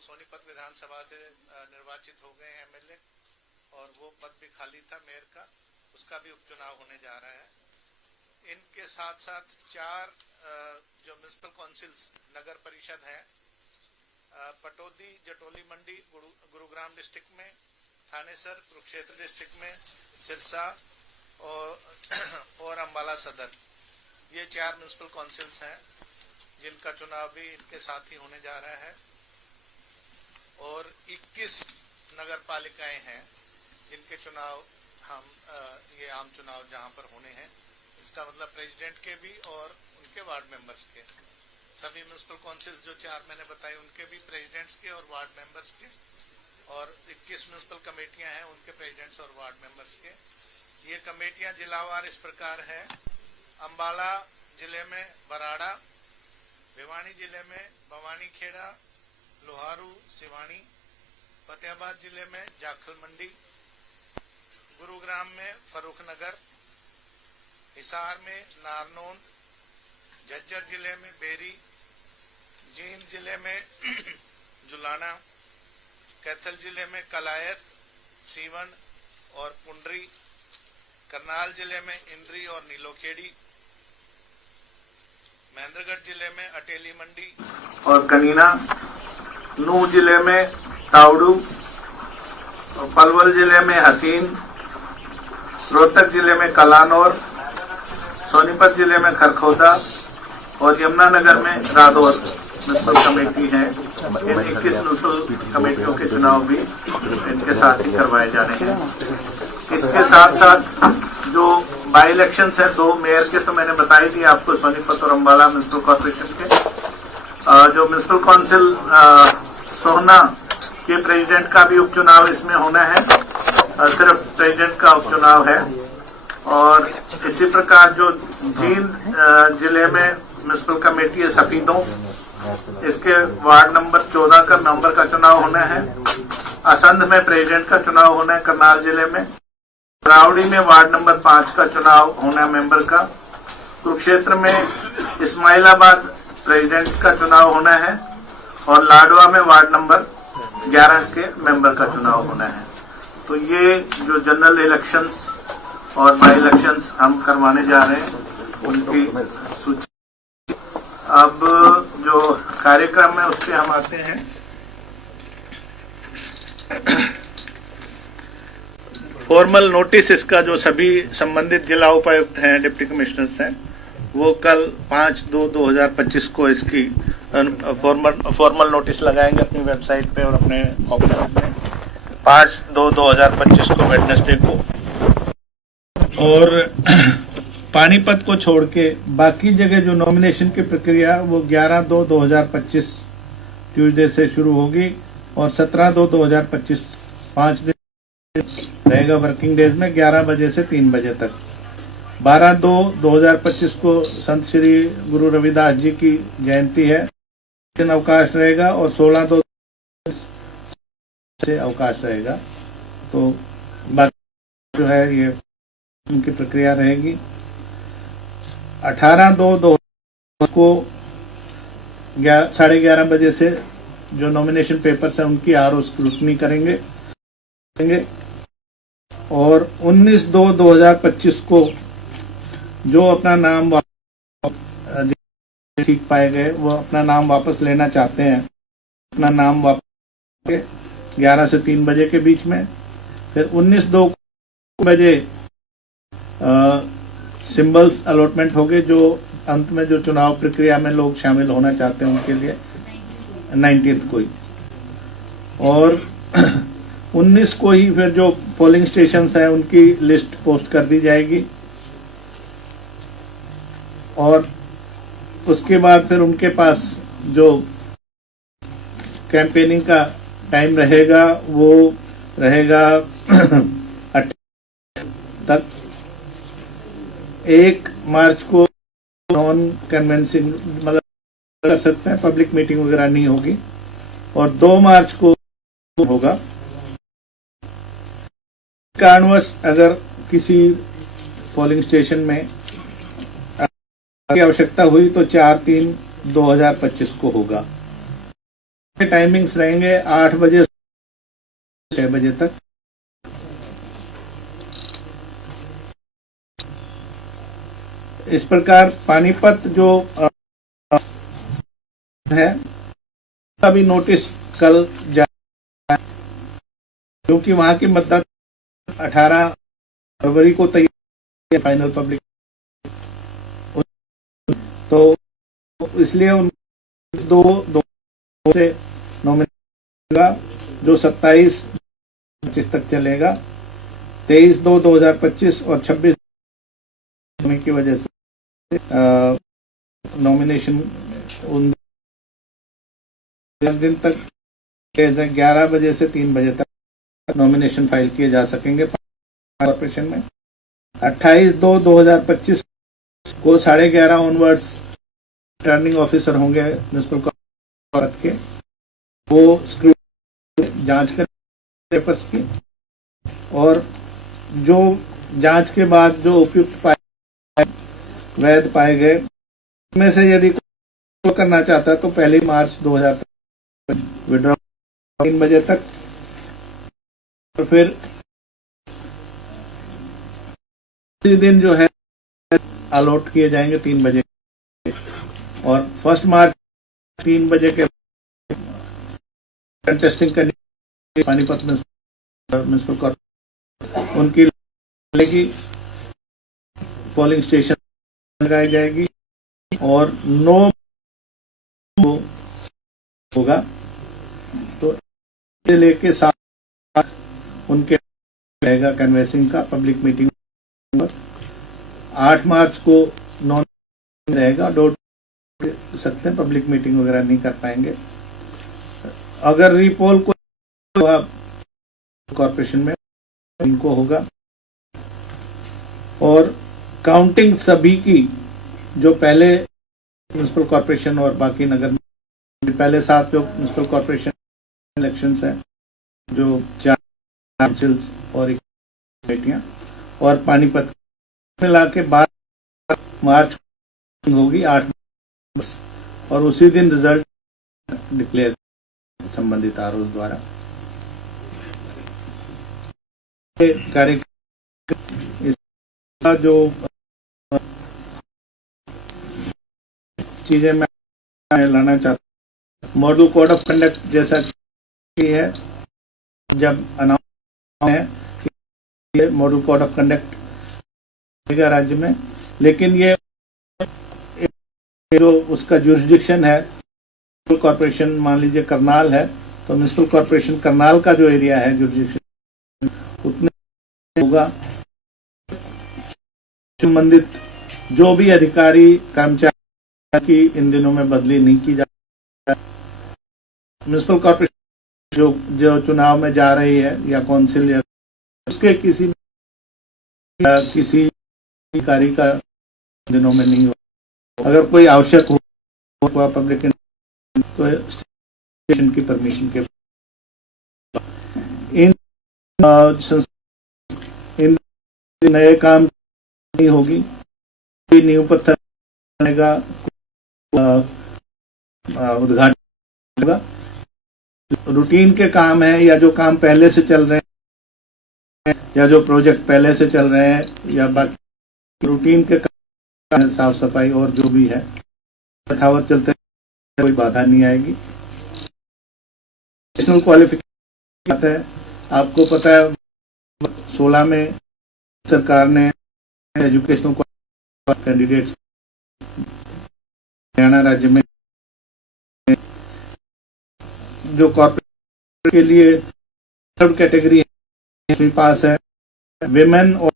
सोनीपत विधानसभा से निर्वाचित हो गए हैं एमएलए, और वो पद भी खाली था मेयर का, उसका भी उपचुनाव होने जा रहा है। इनके साथ साथ 4 जो म्युनिसिपल काउंसिल्स नगर परिषद हैं, पटौदी, जटोली मंडी गुरुग्राम डिस्ट्रिक्ट में, थानेसर कुरुक्षेत्र डिस्ट्रिक्ट में, सिरसा और अम्बाला सदर, ये 4 म्युनिसिपल काउंसिल्स हैं जिनका चुनाव भी इनके साथ ही होने जा रहा है। और 21 नगर पालिकाएं हैं जिनके चुनाव हम ये आम चुनाव जहां पर होने हैं, इसका मतलब प्रेसिडेंट के भी और उनके वार्ड मेंबर्स के, सभी म्युनिसिपल काउंसिल जो 4 मैंने बताए उनके भी प्रेसिडेंट्स के और वार्ड मेंबर्स के, और 21 म्युनिसिपल कमेटियां हैं उनके प्रेसिडेंट्स और वार्ड मेंबर्स के। ये कमेटियां जिलावार इस प्रकार है: अम्बाला जिले में बराड़ा, भिवानी जिले में भवानी खेड़ा, लोहारू, सिवानी, फतेहाबाद जिले में जाखल मंडी, गुरुग्राम में फरूख नगर, हिसार में नारनौंद, झज्जर जिले में बेरी, जींद जिले में जुलाना, कैथल जिले में कलायत, सीवन और पुंडरी, करनाल जिले में इंद्री और नीलोखेड़ी, महेंद्रगढ़ जिले में अटेली मंडी और कनीना, नूह जिले में तावड़ू, पलवल जिले में हसीन, रोहतक जिले में कलानौर, सोनीपत जिले में खरखौदा और यमुनानगर में रादौर म्युनिसिपल कमेटी है। इन 21 म्युनिसिपल कमेटियों के चुनाव भी इनके साथ ही करवाए जाने हैं। इसके साथ साथ जो बाई इलेक्शन है 2 मेयर के तो मैंने बता ही दिया आपको, सोनीपत और अम्बाला म्युनिसिपल कॉर्पोरेशन के। जो म्युनिसिपल काउंसिल सोहना के प्रेसिडेंट का भी उपचुनाव इसमें होना है, सिर्फ प्रेसिडेंट का उपचुनाव है। और इसी प्रकार जो जींद जिले में म्युनिसिपल कमेटी है सफीदों, इसके वार्ड नंबर 14 का मेंबर का चुनाव होना है। असंध में प्रेसिडेंट का चुनाव होना है करनाल जिले में। रावड़ी में वार्ड नंबर 5 का चुनाव होना है मेंबर का। कुरुक्षेत्र में इस्माइलाबाद प्रेसिडेंट का चुनाव होना है और लाडवा में वार्ड नंबर 11 के मेंबर का चुनाव होना है। तो ये जो जनरल इलेक्शंस और बाई इलेक्शंस हम करवाने जा रहे हैं उनकी सूची। अब जो कार्यक्रम है उस पर हम आते हैं। फॉर्मल नोटिस इसका जो सभी संबंधित जिला उपायुक्त हैं, डिप्टी कमिश्नर्स हैं, वो कल 5/2/2025 को इसकी फॉर्मल नोटिस लगाएंगे अपनी वेबसाइट पे और अपने ऑफिस में 5/2/2025 को वेडनेसडे को। और पानीपत को छोड़ के बाकी जगह जो नॉमिनेशन की प्रक्रिया वो 11/2/2025 ट्यूसडे से शुरू होगी और 17/2/2025 5 दिन रहेगा वर्किंग डेज में, 11 बजे से 3 बजे तक। 12/2/2025 को संत श्री गुरु रविदास जी की जयंती है, दिन अवकाश रहेगा और 16/2 से अवकाश रहेगा। तो बाकी जो है ये उनकी प्रक्रिया रहेगी। 18/2/2025 को 11:30 बजे से जो नॉमिनेशन पेपर्स हैं उनकी आरओ स्क्रूटनी करेंगे। और 19/2/2025 को जो अपना नाम ठीक पाए गए वो अपना नाम वापस लेना चाहते हैं, अपना नाम वापस 11 से 3 बजे के बीच में। फिर 19/2 बजे सिंबल्स अलॉटमेंट हो गए, जो अंत में जो चुनाव प्रक्रिया में लोग शामिल होना चाहते हैं उनके लिए 19th को ही। और 19 को ही फिर जो पोलिंग स्टेशंस हैं उनकी लिस्ट पोस्ट कर दी जाएगी और उसके बाद फिर उनके पास जो कैंपेनिंग का टाइम रहेगा वो रहेगा 28 तक। 1 मार्च को नॉन कन्वेंसिंग मतलब कर सकते हैं, पब्लिक मीटिंग वगैरह नहीं होगी और 2 मार्च को होगा। कारणवश अगर किसी पोलिंग स्टेशन में की आवश्यकता हुई तो 4/3/2025 को होगा। टाइमिंग्स रहेंगे 8 बजे से 6 बजे तक। इस प्रकार पानीपत जो है अभी नोटिस कल जारी, क्योंकि वहां की मतदान 18 फरवरी को तैयार फाइनल पब्लिक, तो इसलिए उन दो से नॉमिनेशन का जो 27-25 तक चलेगा, 23/2/2025 और 26 होने की वजह से नॉमिनेशन उन 10 दिन तक 11 बजे से 3 बजे तक नॉमिनेशन फाइल किए जा सकेंगे कॉर्पोरेशन में। 28/2/2025 को 11:30 ऑनवर्ड्स रिटर्निंग ऑफिसर होंगे म्युनिसिपल कॉर्पोरेशन के, वो स्क्रूटनी जांच कर पेपर्स की, और जो जांच के बाद जो उपयुक्त पाए वैध पाए गए उनमें से यदि कोई करना चाहता है तो 1 मार्च 2025 विड्रॉ 3 बजे तक, और फिर इसी दिन जो है अलॉट किए जाएंगे 3 बजे, और 1 मार्च 3 बजे के कंटेस्टिंग करनी पानीपत म्युनिसिपल कॉर्पोरेशन उनकी लगेगी, पोलिंग स्टेशन लगाई जाएगी, और 9 होगा, तो लेके 7 उनके रहेगा कैनवेसिंग का पब्लिक मीटिंग। 8 मार्च को नॉन रहेगा, डोर सकते हैं, पब्लिक मीटिंग वगैरह नहीं कर पाएंगे। अगर रीपोल को कॉर्पोरेशन में इनको होगा, और काउंटिंग सभी की जो पहले म्युनिसिपल कॉर्पोरेशन और बाकी नगर में पहले 7 जो म्युनिसिपल कॉर्पोरेशन इलेक्शंस हैं, जो 4 काउंसिल्स और एक कमेटियां, और पानीपत मिला के 12 मार्च होगी 8 मार्च, और उसी दिन रिजल्ट डिक्लेयर संबंधित आरोप द्वारा। कार्यक्रम इसका जो चीजें मैं लाना चाहता हूं, मॉडल कोड ऑफ कंडक्ट जैसा कि है, जब अनाउंस है कि मॉडल कोड ऑफ कंडक्ट राज्य में, लेकिन ये जो उसका जुरिस्डिक्शन है कॉर्पोरेशन, मान लीजिए करनाल है, तो म्युनिसिपल कॉर्पोरेशन करनाल का जो एरिया है जुरिस्डिक्शन उतने होगा। संबंधित जो भी अधिकारी कर्मचारी की इन दिनों में बदली नहीं की जा, म्युनिसिपल कॉर्पोरेशन जो चुनाव में जा रही है या काउंसिल या उसके किसी अधिकारी का दिनों में नहीं हुआ। अगर कोई आवश्यक हुआ पब्लिक तो स्टेशन की परमिशन के इन नए काम नहीं होगी, नींव पत्थर का उद्घाटन होगा। रूटीन के काम है या जो काम पहले से चल रहे हैं या जो प्रोजेक्ट पहले से चल रहे हैं या बाकी रूटीन के काम, साफ सफाई और जो भी है यथावत चलते, कोई बाधा नहीं आएगी। नेशनल क्वालिफिकेशन है, आपको पता है 16 में सरकार ने एजुकेशनल कैंडिडेट्स हरियाणा राज्य में जो कॉर्पोरेट के लिए थर्ड कैटेगरी 8वीं पास है, विमेन और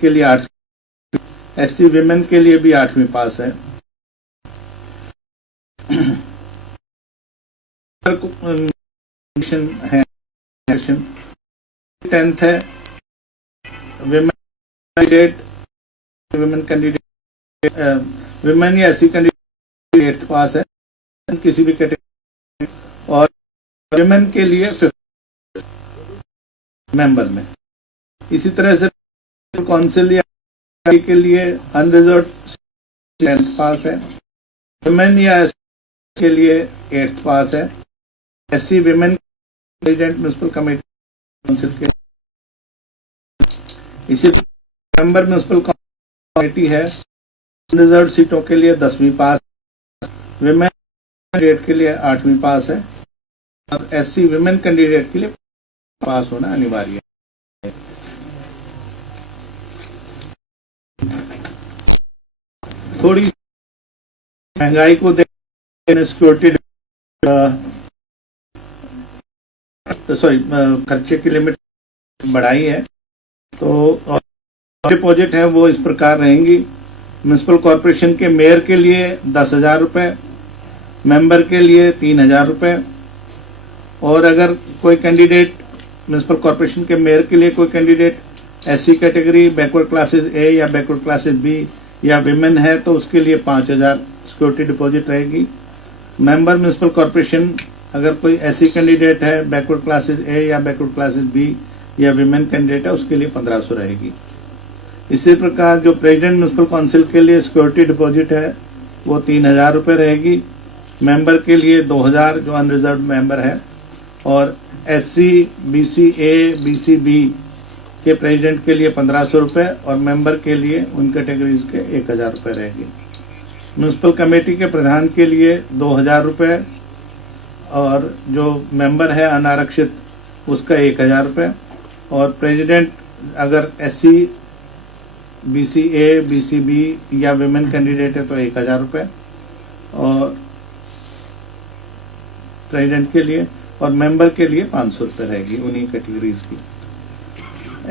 के लिए 8वीं, एससी विमेन के लिए भी 8वीं पास है। है 10th है, विमेन कैंडिडेट विमेन या एससी कैंडिडेट 8th पास है किसी भी कैटेगरी, और विमेन के लिए 5th मेंबर में। इसी तरह से काउंसिल या के लिए अनरिजर्व 10th पास है, विमेन या एससी के लिए 8th पास है, SC women president municipal committee council के, इसी मेंबर म्युनिसिपल कमेटी है रिजर्व सीटों के लिए 10वीं पास, विमेन कैंडिडेट के लिए 8वीं पास है और एससी विमेन कैंडिडेट के लिए पास होना अनिवार्य है। थोड़ी महंगाई को देखकर सिक्योरिटी खर्चे की लिमिट बढ़ाई है। तो डिपॉजिट है वो इस प्रकार रहेंगी। म्युनिसिपल कॉरपोरेशन के मेयर के लिए 10,000 रुपए, मेंबर के लिए 3,000 रुपए, और अगर कोई कैंडिडेट म्युनिसिपल कॉरपोरेशन के मेयर के लिए कोई candidate SC category, backward classes A या बैकवर्ड क्लासेस बी या विमेन है तो उसके लिए 5,000 सिक्योरिटी डिपॉजिट रहेगी। मेंबर म्युनिसिपल कॉरपोरेशन अगर कोई ऐसी कैंडिडेट है बैकवर्ड क्लासेस ए या बैकवर्ड क्लासेस बी या विमेन कैंडिडेट है उसके लिए 1,500 रहेगी। इसी प्रकार जो प्रेसिडेंट म्युनिसिपल काउंसिल के लिए सिक्योरिटी डिपॉजिट है वो 3,000 रुपए रहेगी। मेंबर के लिए 2,000 जो अनरिजर्व मेंबर है, और एससी, बीसी ए, बीसी बी के प्रेसिडेंट के लिए 1,500 रुपए और मेंबर के लिए उन कैटेगरीज के 1,000 रुपए रहेगी। म्युनिसिपल कमेटी के प्रधान के लिए 2,000 रुपए और जो मेंबर है अनारक्षित उसका 1,000 रुपए, और प्रेसिडेंट अगर एससी, बीसी ए, बीसी बी या विमेन कैंडिडेट है तो 1,000 रुपए और प्रेसिडेंट के लिए, और मेंबर के लिए 500 रुपए रहेगी उन्हीं कैटेगरीज की।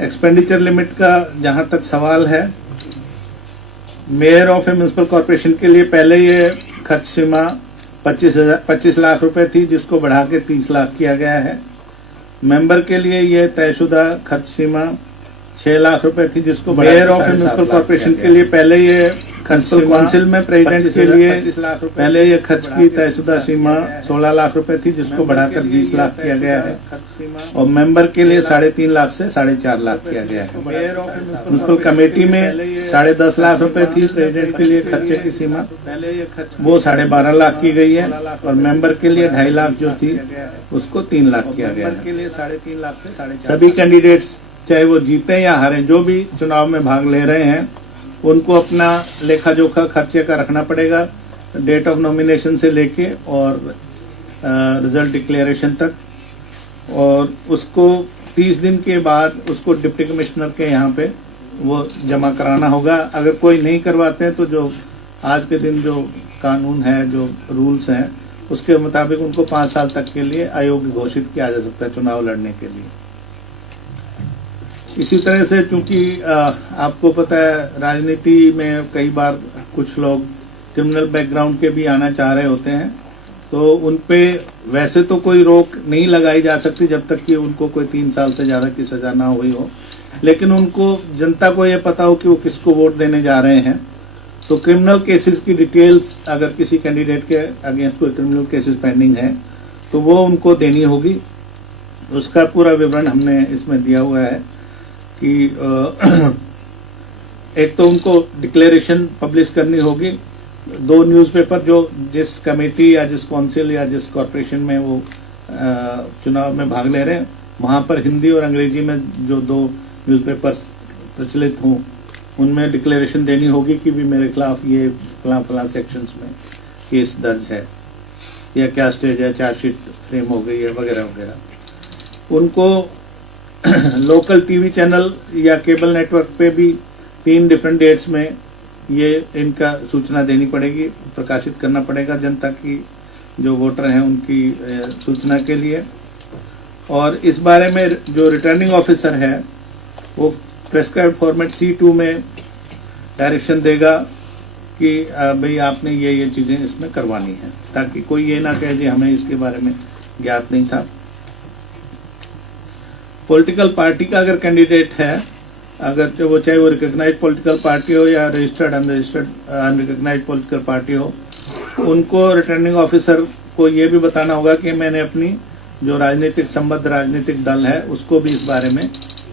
एक्सपेंडिचर लिमिट का जहां तक सवाल है, mayor of A municipal corporation के लिए पहले ये खर्च सीमा 25 लाख रुपए थी जिसको बढ़ा के 30 लाख किया गया है। मेंबर के लिए ये तयशुदा खर्च सीमा 6 लाख रुपए थी जिसको mayor of A municipal corporation के लिए पहले ये म्युनिसिपल काउंसिल में प्रेसिडेंट के लिए पहले ये खर्च की तयशुदा सीमा 16 लाख रुपए थी जिसको बढ़ाकर 20 लाख किया गया है, और मेंबर के लिए 3.5 लाख से 4.5 लाख किया गया है। म्युनिसिपल कमेटी में 10.5 लाख रुपए थी प्रेसिडेंट के लिए खर्चे की सीमा, वो 12.5 लाख की गई है, और मेंबर के लिए 2.5 लाख जो थी उसको 3 लाख किया गया है। सभी कैंडिडेट्स चाहे वो जीते या हारे, जो भी चुनाव में भाग ले रहे हैं उनको अपना लेखा जोखा खर्चे का रखना पड़ेगा, डेट ऑफ नॉमिनेशन से लेके और रिजल्ट डिक्लेरेशन तक, और उसको 30 दिन के बाद उसको डिप्टी कमिश्नर के यहाँ पे वो जमा कराना होगा। अगर कोई नहीं करवाते हैं तो जो आज के दिन जो कानून है, जो रूल्स हैं, उसके मुताबिक उनको 5 साल तक के लिए अयोग्य घोषित किया जा सकता है चुनाव लड़ने के लिए। इसी तरह से चूंकि आपको पता है राजनीति में कई बार कुछ लोग क्रिमिनल बैकग्राउंड के भी आना चाह रहे होते हैं, तो उनपे वैसे तो कोई रोक नहीं लगाई जा सकती जब तक कि उनको कोई 3 साल से ज्यादा की सजा ना हुई हो, लेकिन उनको जनता को ये पता हो कि वो किसको वोट देने जा रहे हैं। तो क्रिमिनल केसेस की डिटेल्स अगर किसी कैंडिडेट के अगेंस्ट कोई क्रिमिनल केसेस पेंडिंग है तो वो उनको देनी होगी। उसका पूरा विवरण हमने इसमें दिया हुआ है कि एक तो उनको डिक्लेरेशन पब्लिश करनी होगी, 2 न्यूज़पेपर जो जिस कमेटी या जिस काउंसिल या जिस कॉरपोरेशन में वो चुनाव में भाग ले रहे हैं वहां पर हिंदी और अंग्रेजी में जो 2 न्यूज़पेपर्स प्रचलित हों उनमें डिक्लेरेशन देनी होगी कि भी मेरे खिलाफ ये फलां सेक्शंस में केस दर्ज है या क्या स्टेज है, चार्जशीट फ्रेम हो गई है वगैरह वगैरह। उनको लोकल टीवी चैनल या केबल नेटवर्क पे भी 3 डिफरेंट डेट्स में ये इनका सूचना देनी पड़ेगी, प्रकाशित करना पड़ेगा जनता की जो वोटर हैं उनकी सूचना के लिए। और इस बारे में जो रिटर्निंग ऑफिसर है वो प्रेस्क्राइब्ड फॉर्मेट C2 में डायरेक्शन देगा कि भाई आपने ये चीजें इसमें करवानी है, ताकि कोई ये ना कहे जी हमें इसके बारे में ज्ञात नहीं था। पॉलिटिकल पार्टी का अगर कैंडिडेट है, अगर वो चाहे वो रिकॉग्नाइज्ड पॉलिटिकल पार्टी हो या रजिस्टर्ड अनरिकॉग्नाइज्ड पॉलिटिकल पार्टी हो, उनको रिटर्निंग ऑफिसर को ये भी बताना होगा कि मैंने अपनी जो राजनीतिक संबद्ध राजनीतिक दल है उसको भी इस बारे में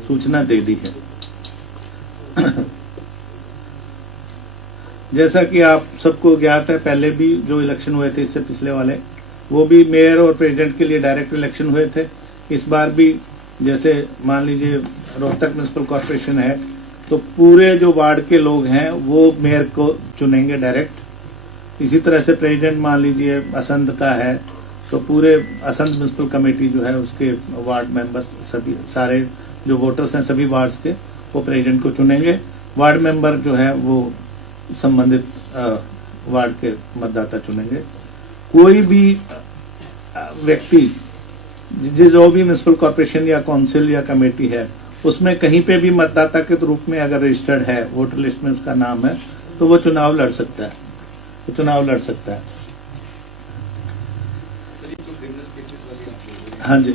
सूचना दे दी है। जैसा कि आप सबको ज्ञात है, पहले भी जो इलेक्शन हुए थे इससे पिछले वाले, वो भी मेयर और प्रेसिडेंट के लिए डायरेक्ट इलेक्शन हुए थे। इस बार भी जैसे मान लीजिए रोहतक म्यूनिसिपल कॉर्पोरेशन है, तो पूरे जो वार्ड के लोग हैं वो मेयर को चुनेंगे डायरेक्ट। इसी तरह से प्रेसिडेंट मान लीजिए असंध का है, तो पूरे असंध म्यूनिसिपल कमेटी जो है उसके वार्ड मेंबर्स सभी सारे जो वोटर्स हैं सभी वार्ड्स के, वो प्रेसिडेंट को चुनेंगे। वार्ड मेंबर जो है वो संबंधित वार्ड के मतदाता चुनेंगे। कोई भी व्यक्ति जो भी म्यूनिसिपल कॉर्पोरेशन या काउंसिल या कमेटी है उसमें कहीं पे भी मतदाता के रूप में अगर रजिस्टर्ड है, वोटर लिस्ट में उसका नाम है, तो वो चुनाव लड़ सकता है, हाँ जी।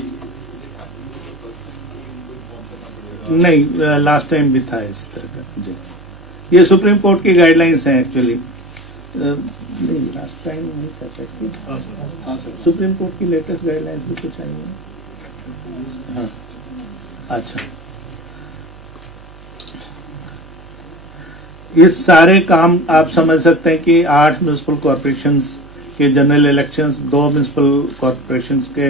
नहीं, लास्ट टाइम भी था इस तरह का जी। ये सुप्रीम कोर्ट की गाइडलाइंस हैं एक्चुअली। नहीं, लास्ट टाइम नहीं था, सुप्रीम कोर्ट की लेटेस्ट गाइडलाइंस भी कुछ आई है। हाँ, अच्छा। ये सारे काम आप समझ सकते हैं कि 8 म्यूनिसिपल कॉर्पोरेशंस के जनरल इलेक्शंस, 2 म्यूनिसिपल कॉर्पोरेशंस के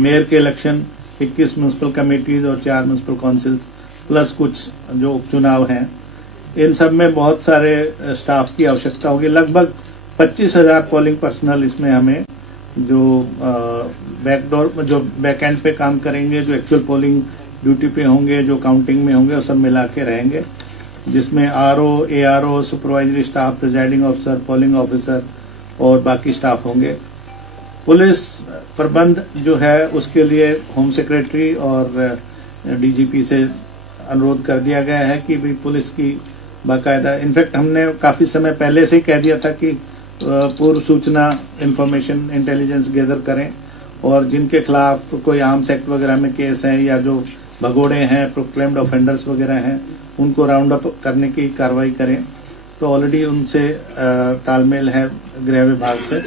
मेयर के इलेक्शन, 21 म्यूनिसिपल कमेटीज और 4 म्यूनिसिपल काउंसिल्स प्लस कुछ जो उपचुनाव हैं, इन सब में बहुत सारे स्टाफ की आवश्यकता होगी। लगभग 25,000 पोलिंग पर्सनल इसमें हमें जो बैक एंड पे काम करेंगे, जो एक्चुअल पोलिंग ड्यूटी पे होंगे, जो काउंटिंग में होंगे, वो सब मिला के रहेंगे, जिसमें RO, ARO, supervisory staff, presiding officer, polling officer और बाकी स्टाफ होंगे। पुलिस प्रबंध जो है उसके लिए होम सेक्रेटरी और डीजीपी से अनुरोध कर दिया गया है कि भी पुलिस की बाकायदा, इनफैक्ट हमने काफी समय पहले से ही कह दिया था कि पूर्व सूचना इंफॉर्मेशन इंटेलिजेंस गैदर करें और जिनके खिलाफ कोई आर्म्स एक्ट वगैरह में केस है या जो भगोड़े हैं, प्रोक्लेम्ड ऑफेंडर्स वगैरह हैं, उनको राउंड अप करने की कार्रवाई करें। तो ऑलरेडी उनसे तालमेल है गृह विभाग से।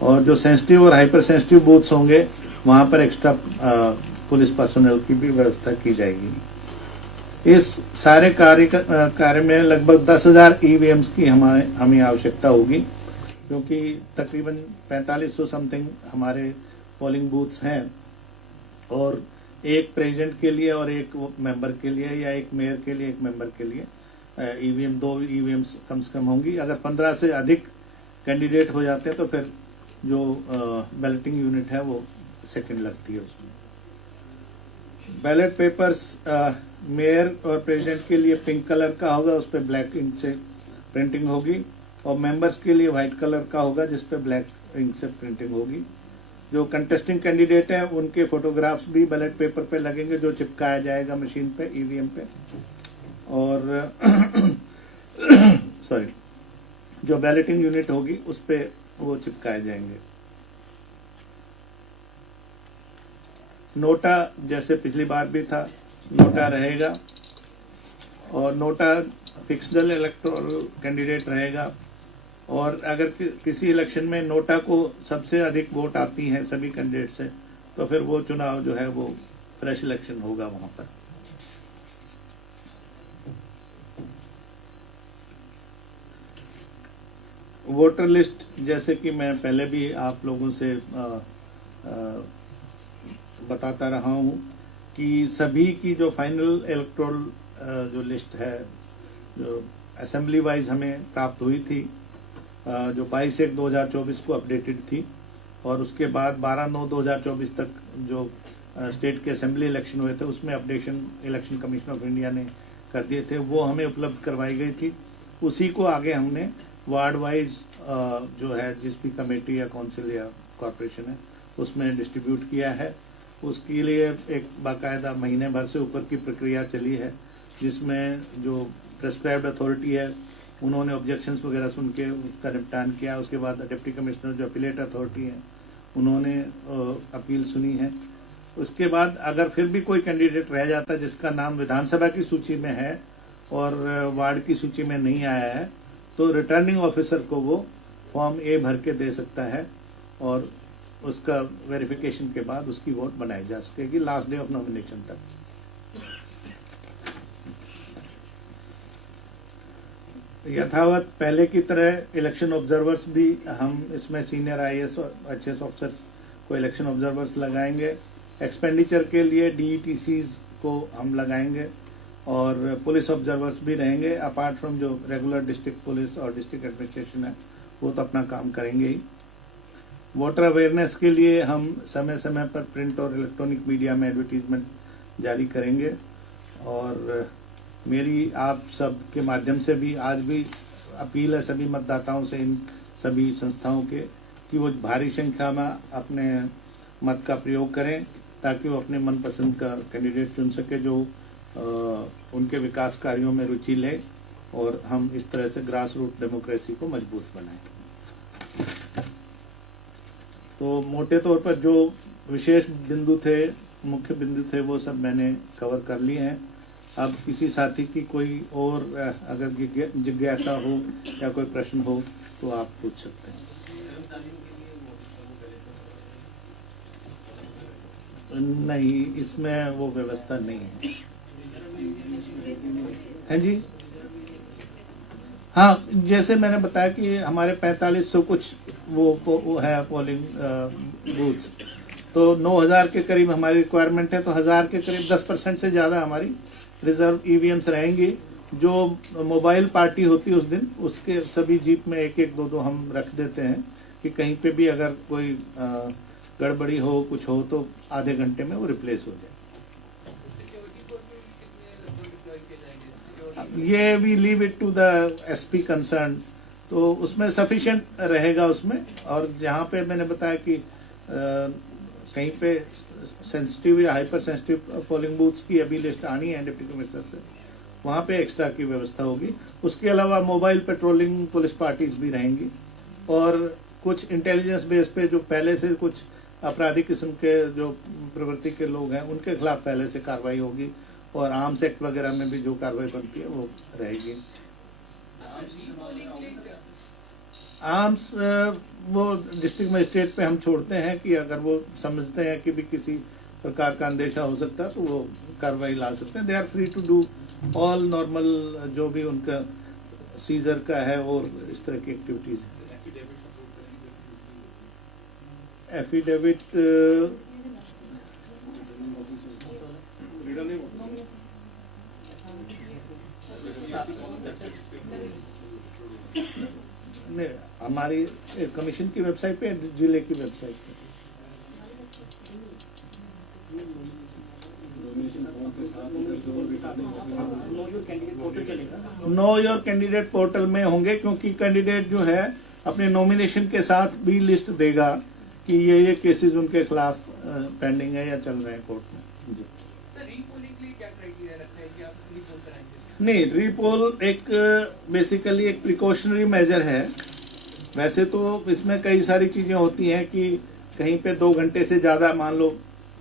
और जो सेंसिटिव और हाइपर सेंसिटिव बूथ्स होंगे वहां पर एक्स्ट्रा पुलिस पर्सनल की भी व्यवस्था की जाएगी। इस सारे कार्य में लगभग 10,000 ईवीएम्स की हमें आवश्यकता होगी, क्योंकि तकरीबन 4500 समथिंग हमारे पोलिंग बूथ्स हैं और एक प्रेसिडेंट के लिए और एक मेंबर के लिए या एक मेयर के लिए एक मेंबर के लिए ईवीएम 2 ईवीएम्स कम से कम होंगी। अगर 15 से अधिक कैंडिडेट हो जाते हैं तो फिर जो बैलेटिंग यूनिट है वो सेकंड लगती है उसमें। बैलेट पेपर्स मेयर और प्रेसिडेंट के लिए पिंक कलर का होगा, उस पर ब्लैक इंक से प्रिंटिंग होगी, और मेंबर्स के लिए व्हाइट कलर का होगा जिस पे ब्लैक इंक से प्रिंटिंग होगी। जो कंटेस्टिंग कैंडिडेट हैं उनके फोटोग्राफ्स भी बैलेट पेपर पे लगेंगे, जो चिपकाया जाएगा मशीन पे, ईवीएम पे। और सॉरी, जो बैलेटिंग यूनिट होगी उस पे वो चिपकाए जाएंगे। नोटा जैसे पिछली बार भी था, नोटा रहेगा, और नोटा फिक्शनल इलेक्टोरल कैंडिडेट रहेगा। और अगर किसी इलेक्शन में नोटा को सबसे अधिक वोट आती हैं सभी कैंडिडेट से, तो फिर वो चुनाव जो है वो फ्रेश इलेक्शन होगा वहां पर। वोटर लिस्ट जैसे कि मैं पहले भी आप लोगों से बताता रहा हूं कि सभी की जो फाइनल इलेक्टोरल जो लिस्ट है, जो असेंबली वाइज हमें प्राप्त हुई थी, जो 22/1/2024 को अपडेटेड थी, और उसके बाद 12/9/2024 तक जो स्टेट के असेंबली इलेक्शन हुए थे उसमें updation election commission of India ने कर दिए थे, वो हमें उपलब्ध करवाई गई थी। उसी को आगे हमने वार्ड वाइज जो है जिस भी कमेटी या काउंसिल या कॉर्पोरेशन है उसमें डिस्ट्रीब्यूट किया है। उसके लिए एक बाकायदा महीने भर से ऊपर की प्रक्रिया चली है, जिसमें जो प्रेस्क्राइब्ड अथॉरिटी है उन्होंने ऑब्जेक्शंस वगैरह सुन के उसका निपटान किया। उसके बाद डिप्टी कमिश्नर जो अपीलेट अथॉरिटी है उन्होंने अपील सुनी है। उसके बाद अगर फिर भी कोई कैंडिडेट रह जाता है जिसका नाम विधानसभा की सूची में है और वार्ड की सूची में नहीं आया है, तो रिटर्निंग ऑफिसर को वो फॉर्म ए भर के दे सकता है और उसका वेरिफिकेशन के बाद उसकी वोट बनाई जा सकेगी लास्ट डे ऑफ नॉमिनेशन तक। यथावत पहले की तरह इलेक्शन ऑब्जर्वर्स भी हम इसमें सीनियर IAS और HS ऑफिसर्स को इलेक्शन ऑब्जर्वर्स लगाएंगे। एक्सपेंडिचर के लिए DETCs को हम लगाएंगे और पुलिस ऑब्जर्वर्स भी रहेंगे। अपार्ट फ्रॉम जो रेगुलर डिस्ट्रिक्ट पुलिस और डिस्ट्रिक्ट एडमिनिस्ट्रेशन है वो तो अपना काम करेंगे ही। वोटर अवेयरनेस के लिए हम समय समय पर प्रिंट और इलेक्ट्रॉनिक मीडिया में एडवर्टीजमेंट जारी करेंगे और मेरी आप सब के माध्यम से भी आज भी अपील है सभी मतदाताओं से, इन सभी संस्थाओं के, कि वो भारी संख्या में अपने मत का प्रयोग करें ताकि वो अपने मनपसंद का कैंडिडेट चुन सके जो उनके विकास कार्यों में रुचि ले और हम इस तरह से ग्रास रूट डेमोक्रेसी को मजबूत बनाएं। तो मोटे तौर पर जो विशेष बिंदु थे, मुख्य बिंदु थे, वो सब मैंने कवर कर लिए हैं। अब किसी साथी की कोई और अगर जिज्ञासा हो या कोई प्रश्न हो तो आप पूछ सकते हैं। नहीं, इसमें वो व्यवस्था नहीं है। हैं जी? हाँ, जैसे मैंने बताया कि हमारे 4500 कुछ वो है पोलिंग बूथ्स, तो 9000 के करीब हमारी रिक्वायरमेंट है, तो 1000 के करीब 10% से ज्यादा हमारी रिजर्व EVMs रहेंगी। जो मोबाइल पार्टी होती है उस दिन, उसके सभी जीप में 1-1, 2-2 हम रख देते हैं कि कहीं पे भी अगर कोई गड़बड़ी हो, कुछ हो, तो आधे घंटे में वो रिप्लेस हो जाए। ये we leave it to the SP concern, तो उसमें सफिशिएंट रहेगा उसमें। और जहाँ पे मैंने बताया कि कहीं पे सेंसिटिव या हाइपर सेंसिटिव पोलिंग बूथ्स की अभी लिस्ट आनी है डिप्टी कमिश्नर से, वहाँ पे एक्स्ट्रा की व्यवस्था होगी। उसके अलावा मोबाइल पेट्रोलिंग पुलिस पार्टीज भी रहेंगी और कुछ इंटेलिजेंस बेस पे जो पहले से कुछ आपराधिक किस्म के जो प्रवृत्ति के लोग हैं उनके खिलाफ पहले से कार्रवाई होगी और आर्म्स एक्ट वगैरह में भी जो कार्रवाई बनती है वो रहेगी। आर्म्स वो डिस्ट्रिक्ट मजिस्ट्रेट पे हम छोड़ते हैं कि अगर वो समझते हैं कि भी किसी प्रकार का अंदेशा हो सकता है तो वो कार्रवाई ला सकते हैं। They are free to do all normal जो भी उनका सीजर का है और इस तरह की एक्टिविटीज। एफिडेविट हमारी कमीशन की वेबसाइट पे, जिले की वेबसाइट पे। नो योर कैंडिडेट पोर्टल में होंगे क्योंकि कैंडिडेट जो है अपने नॉमिनेशन के साथ भी लिस्ट देगा कि ये केसेस उनके खिलाफ पेंडिंग है या चल रहे हैं कोर्ट में। जी नहीं, रीपोल एक बेसिकली एक प्रिकॉशनरी मेजर है। वैसे तो इसमें कई सारी चीजें होती हैं कि कहीं पे 2 घंटे से ज्यादा मान लो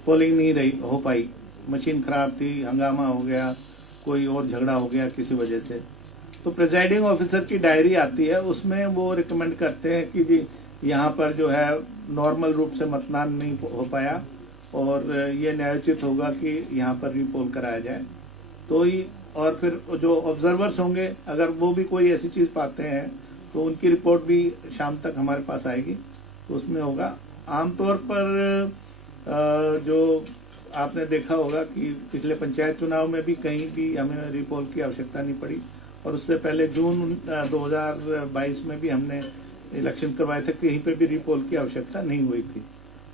पोलिंग नहीं हो पाई, मशीन खराब थी, हंगामा हो गया, कोई और झगड़ा हो गया किसी वजह से, तो प्रिजाइडिंग ऑफिसर की डायरी आती है, उसमें वो रिकमेंड करते हैं कि जी यहाँ पर जो है नॉर्मल रूप से मतदान नहीं हो पाया और ये न्यायोचित होगा कि यहाँ पर रीपोल कराया जाए। तो ही और फिर जो ऑब्जर्वर्स होंगे अगर वो भी कोई ऐसी चीज पाते हैं तो उनकी रिपोर्ट भी शाम तक हमारे पास आएगी, तो उसमें होगा। आमतौर पर जो आपने देखा होगा कि पिछले पंचायत चुनाव में भी कहीं भी हमें रीपोल की आवश्यकता नहीं पड़ी और उससे पहले जून 2022 में भी हमने इलेक्शन करवाए थे, कहीं पे भी रीपोल की आवश्यकता नहीं हुई थी।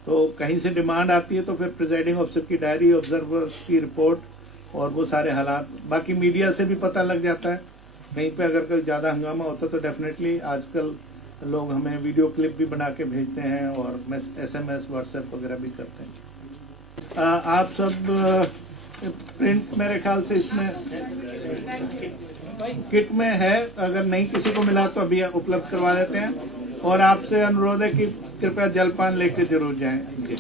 तो कहीं से डिमांड आती है तो फिर प्रिजाइडिंग ऑफिसर की डायरी, ऑब्जर्वर्स की रिपोर्ट और वो सारे हालात, बाकी मीडिया से भी पता लग जाता है। कहीं पे अगर कोई ज्यादा हंगामा होता तो डेफिनेटली आजकल लोग हमें वीडियो क्लिप भी बना के भेजते हैं और SMS WhatsApp वगैरह भी करते हैं। आप सब प्रिंट मेरे ख्याल से इसमें किट में है, अगर नहीं किसी को मिला तो अभी उपलब्ध करवा देते हैं और आपसे अनुरोध है कि कृपया जलपान लेके जरूर जाएं। जी।